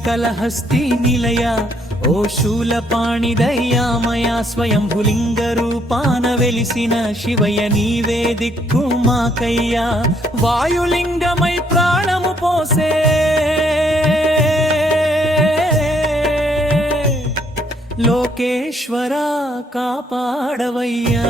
శ్రీకలహస్తి నిలయ ఓ శూలపాణి దయ్యామయా స్వయంభులింగ రూపాన వెలిసిన శివయ నీవే దిక్కు మాకయ్యా. వాయులింగమై ప్రాణము పోసే. లోకేశ్వర కాపాడవయ్యా.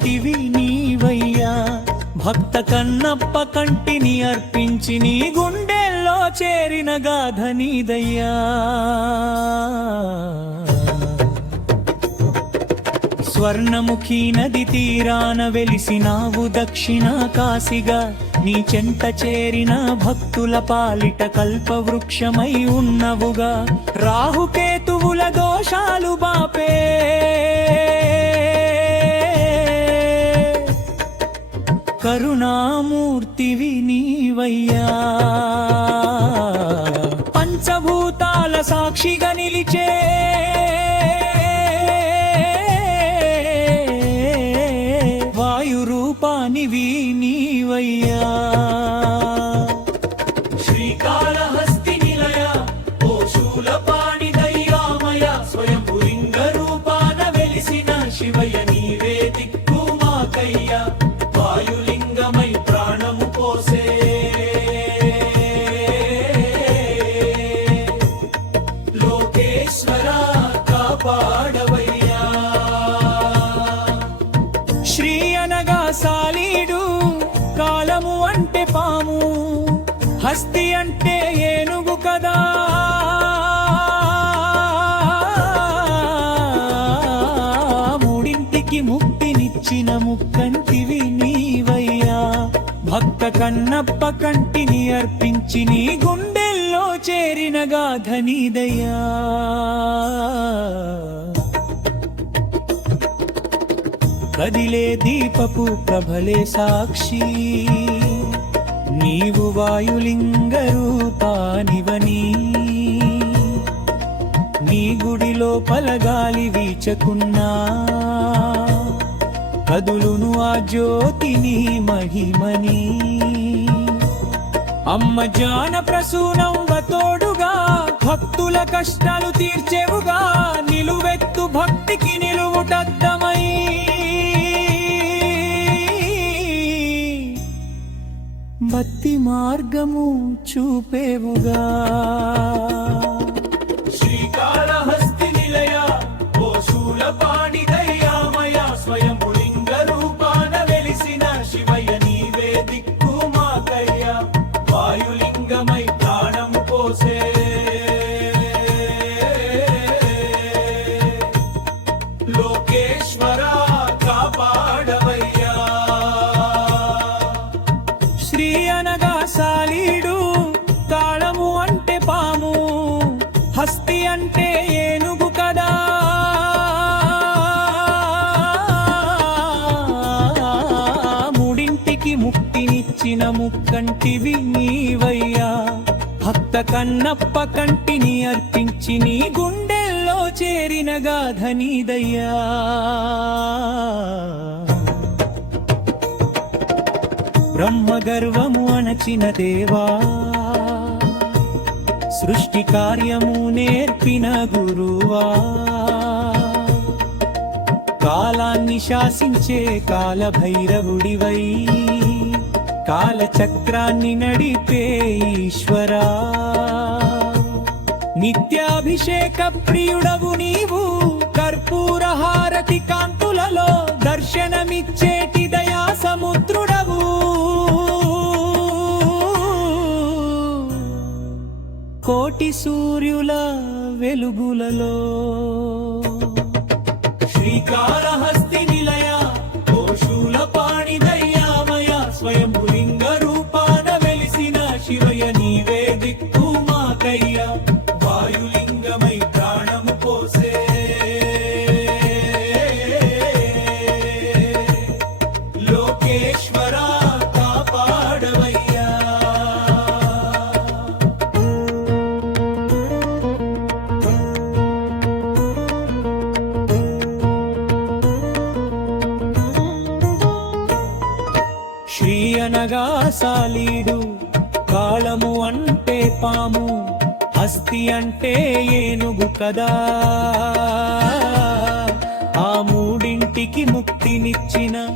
వంటివి నీవయ్యా. భక్త కన్నప్ప కంటిని అర్పించి నీ గుండెల్లో చేరిన గాథ నీదయ్యా. స్వర్ణముఖి నది తీరాన వెలిసినావు దక్షిణ కాశిగా. నీ చెంట చేరిన భక్తుల పాలిట కల్పవృక్షమై ఉన్నవుగా. రాహుకేతువుల దోషాలు బాపే. కరుణామూర్తివి నీవయ్యా పంచభూతాల సాక్షిగా నిలిచే వాయు రూపానివి నీవయ్యా శ్రీకాళహస్తి నిలయ ఓ శూలపాణి దయ్యామయ స్వయం రూపాన వెలిసిన శివయ నీవే హస్తి అంటే ఏనుగు కదా. మూడింటికి ముక్తినిచ్చిన ముక్కంటివి నీవయ్యా. భక్త కన్నప్ప కంటిని అర్పించి నీ గుండెల్లో చేరిన గాథ నీదయ్యా. కదిలే దీపపు ప్రభలే సాక్షి. నీవు వాయులింగ రూపానివని. నీ గుడిలో పలగాలి వీచకున్నా. కదులును ఆ జ్యోతిని మహిమని. అమ్మ జాన ప్రసూనంబ తోడుగా భక్తుల కష్టాలు తీర్చే భక్తి మార్గము చూపేవుగా. హస్తి అంటే ఏనుగు కదా. ముడింటికి ముక్తినిచ్చిన ముక్కంటివి నీవయ్యా. భక్త కన్నప్ప కంటిని అర్పించి నీ గుండెల్లో చేరిన గాథ నీదయ్యా. బ్రహ్మ గర్వము అణచిన దేవా. సృష్టి కార్యము నేర్పిన గురువా. కాలాన్ని శాసించే కాల భైరవుడివై కాలచక్రాన్ని నడిపే ఈశ్వరా. నిత్యాభిషేక ప్రియుడవు నీవు కర్పూర హారతి కాంతులలో దర్శనమిచ్చేటి దయా సముద్రుడవు. కోటి సూర్యుల వెలుగులలో. శ్రీకాళహస్తి అనగా సాలీడు. కాలము అంటే పాము హస్తి అంటే ఏనుగు కదా. ఆ మూడింటికి ముక్తినిచ్చిన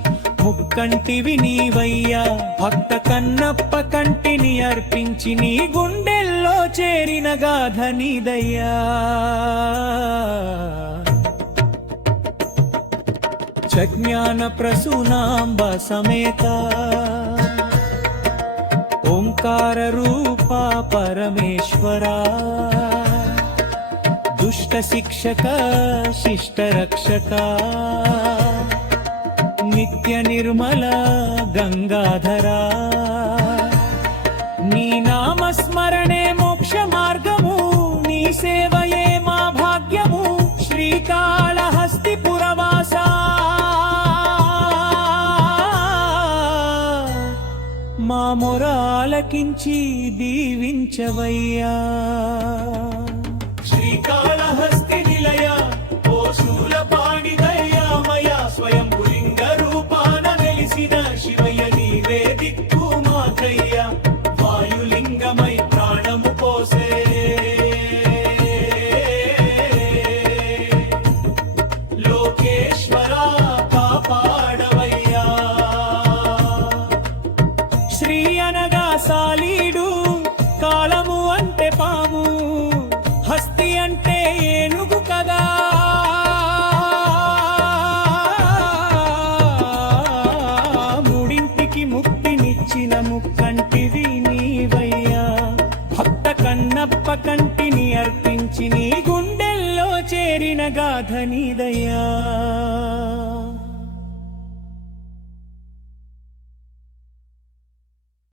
ముక్కంటివి నీవయ్యా. భక్త కన్నప్ప కంటిని అర్పించి నీ గుండెల్లో చేరిన గాథ నీదయ్యా. చజ్ఞాన ప్రసూనాంబ సమేత ఓంకార రూప పరమేశ్వరా. దుష్ట శిక్షక శిష్ట రక్షక. నిత్య నిర్మల గంగాధరా. నీ నామస్మరణే మోక్ష మార్గము నీ సేవ ఆలకించి దీవించవయ్యా. గాథ నీదయ్యా.